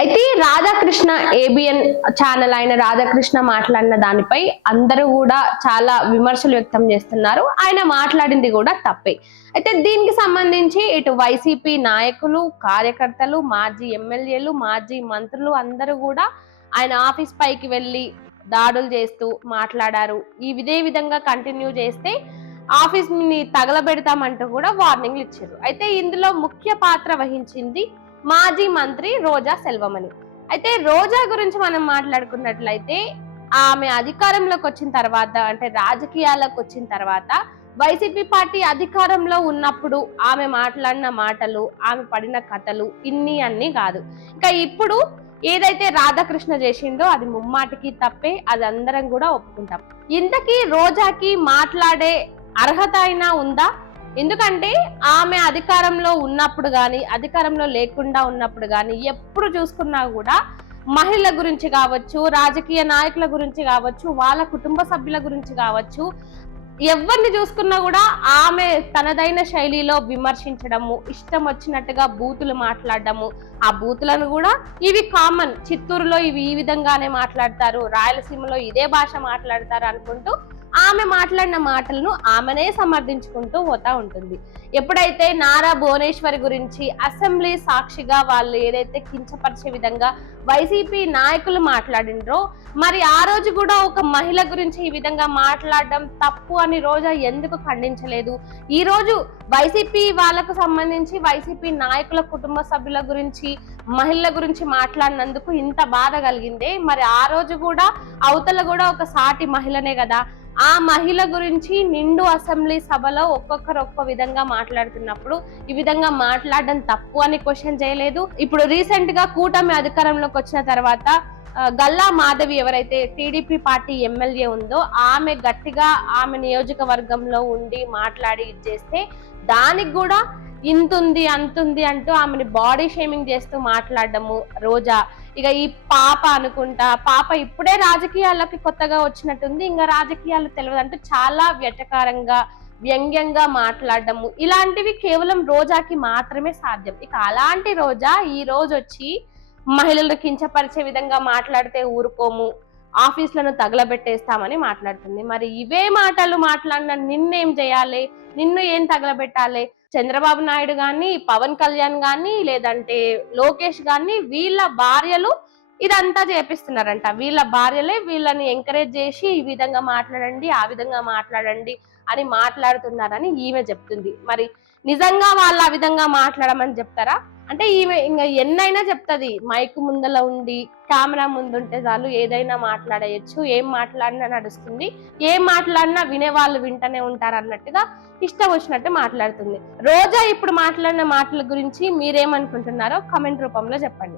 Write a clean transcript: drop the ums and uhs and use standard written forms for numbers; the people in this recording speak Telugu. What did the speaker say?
అయితే రాధాకృష్ణ ఏబిఎన్ ఛానల్ అయిన రాధాకృష్ణ మాట్లాడిన దానిపై అందరూ కూడా చాలా విమర్శలు వ్యక్తం చేస్తున్నారు. ఆయన మాట్లాడింది కూడా తప్పే. అయితే దీనికి సంబంధించి ఇటు వైసీపీ నాయకులు, కార్యకర్తలు, మాజీ ఎమ్మెల్యేలు, మాజీ మంత్రులు అందరూ కూడా ఆయన ఆఫీస్ పైకి వెళ్ళి దాడులు చేస్తూ మాట్లాడారు. ఇదే విధంగా కంటిన్యూ చేస్తే ఆఫీస్ ని తగలబెడతామంటూ కూడా వార్నింగ్లు ఇచ్చారు. అయితే ఇందులో ముఖ్య పాత్ర వహించింది మాజీ మంత్రి రోజా సెల్వమణి. అయితే రోజా గురించి మనం మాట్లాడుకున్నట్లయితే ఆమె అధికారంలోకి వచ్చిన తర్వాత, అంటే రాజకీయాలకు వచ్చిన తర్వాత, వైసీపీ పార్టీ అధికారంలో ఉన్నప్పుడు ఆమె మాట్లాడిన మాటలు, ఆమె పడిన కథలు ఇన్ని అన్ని కాదు. ఇంకా ఇప్పుడు ఏదైతే రాధాకృష్ణ చేసిండో అది ముమ్మాటికి తప్పే, అది అందరం కూడా ఒప్పుకుంటాం. ఇంతకీ రోజాకి మాట్లాడే అర్హత అయినా ఉందా? ఎందుకంటే ఆమె అధికారంలో ఉన్నప్పుడు గాని, అధికారంలో లేకుండా ఉన్నప్పుడు గాని ఎప్పుడు చూసుకున్నా కూడా మహిళల గురించి కావచ్చు, రాజకీయ నాయకుల గురించి కావచ్చు, వాళ్ళ కుటుంబ సభ్యుల గురించి కావచ్చు, ఎవరిని చూసుకున్నా కూడా ఆమె తనదైన శైలిలో విమర్శించడము, ఇష్టం వచ్చినట్టుగా బూతులు మాట్లాడడము, ఆ బూతులను కూడా ఇవి కామన్, చిత్తూరులో ఇవి ఈ విధంగానే మాట్లాడతారు, రాయలసీమలో ఇదే భాష మాట్లాడతారు అనుకుంటూ ఆమె మాట్లాడిన మాటలను ఆమెనే సమర్థించుకుంటూ పోతా ఉంటుంది. ఎప్పుడైతే నారా భువనేశ్వరి గురించి అసెంబ్లీ సాక్షిగా వాళ్ళు ఏదైతే కించపరిచే విధంగా వైసీపీ నాయకులు మాట్లాడినరో, మరి ఆ రోజు కూడా ఒక మహిళ గురించి ఈ విధంగా మాట్లాడడం తప్పు అని రోజా ఎందుకు ఖండించలేదు? ఈ రోజు వైసీపీ వాళ్ళకు సంబంధించి వైసీపీ నాయకుల కుటుంబ సభ్యుల గురించి, మహిళల గురించి మాట్లాడినందుకు ఇంత బాధ కలిగిందే, మరి ఆ రోజు కూడా అవతల కూడా ఒక సాటి మహిళనే కదా, ఆ మహిళ గురించి నిండు అసెంబ్లీ సభలో ఒక్కొక్కరు ఒక్కో విధంగా మాట్లాడుతున్నప్పుడు ఈ విధంగా మాట్లాడడం తప్పు అని క్వశ్చన్ చేయలేదు. ఇప్పుడు రీసెంట్ గా కూటమి అధికారంలోకి వచ్చిన తర్వాత గల్లా మాధవి ఎవరైతే టీడీపీ పార్టీ ఎమ్మెల్యే ఉందో ఆమె గట్టిగా ఆమె నియోజకవర్గంలో ఉండి మాట్లాడి ఇచ్చేస్తే దానికి కూడా ఇంతుంది అంతుంది అంటూ ఆమెని బాడీ షేమింగ్ చేస్తూ మాట్లాడడము రోజా. ఇక ఈ పాప అనుకుంటా, పాప ఇప్పుడే రాజకీయాల్లోకి కొత్తగా వచ్చినట్టుంది, ఇంకా రాజకీయాలు తెలియదు అంటూ చాలా వెటకారంగా వ్యంగ్యంగా మాట్లాడడము, ఇలాంటివి కేవలం రోజాకి మాత్రమే సాధ్యం. ఇక అలాంటి రోజా ఈ రోజు వచ్చి మహిళలు కించపరిచే విధంగా మాట్లాడితే ఊరుకోము, ఆఫీసులను తగలబెట్టేస్తామని మాట్లాడుతుంది. మరి ఇవే మాటలు మాట్లాడిన నిన్నేం చేయాలి? నిన్ను ఏం తగలబెట్టాలి? చంద్రబాబు నాయుడు గాని, పవన్ కళ్యాణ్ గాని, లేదంటే లోకేష్ గాని, వీళ్ళ భార్యలు ఇదంతా చేపిస్తున్నారంట. వీళ్ళ భార్యలే వీళ్ళని ఎంకరేజ్ చేసి ఈ విధంగా మాట్లాడండి, ఆ విధంగా మాట్లాడండి అని మాట్లాడుతున్నారని ఈమె చెప్తుంది. మరి నిజంగా వాళ్ళు ఆ విధంగా మాట్లాడమని చెప్తారా? అంటే ఈమె ఇంకా ఎన్నైనా చెప్తుంది. మైకు ముందల ఉండి కెమెరా ముందుంటే చాలు ఏదైనా మాట్లాడేయచ్చు, ఏం మాట్లాడినా నడుస్తుంది, ఏం మాట్లాడినా వినేవాళ్ళు వింటనే ఉంటారు అన్నట్టుగా ఇష్టం వచ్చినట్టు మాట్లాడుతుంది. రోజా ఇప్పుడు మాట్లాడిన మాటల గురించి మీరేమనుకుంటున్నారో కామెంట్ రూపంలో చెప్పండి.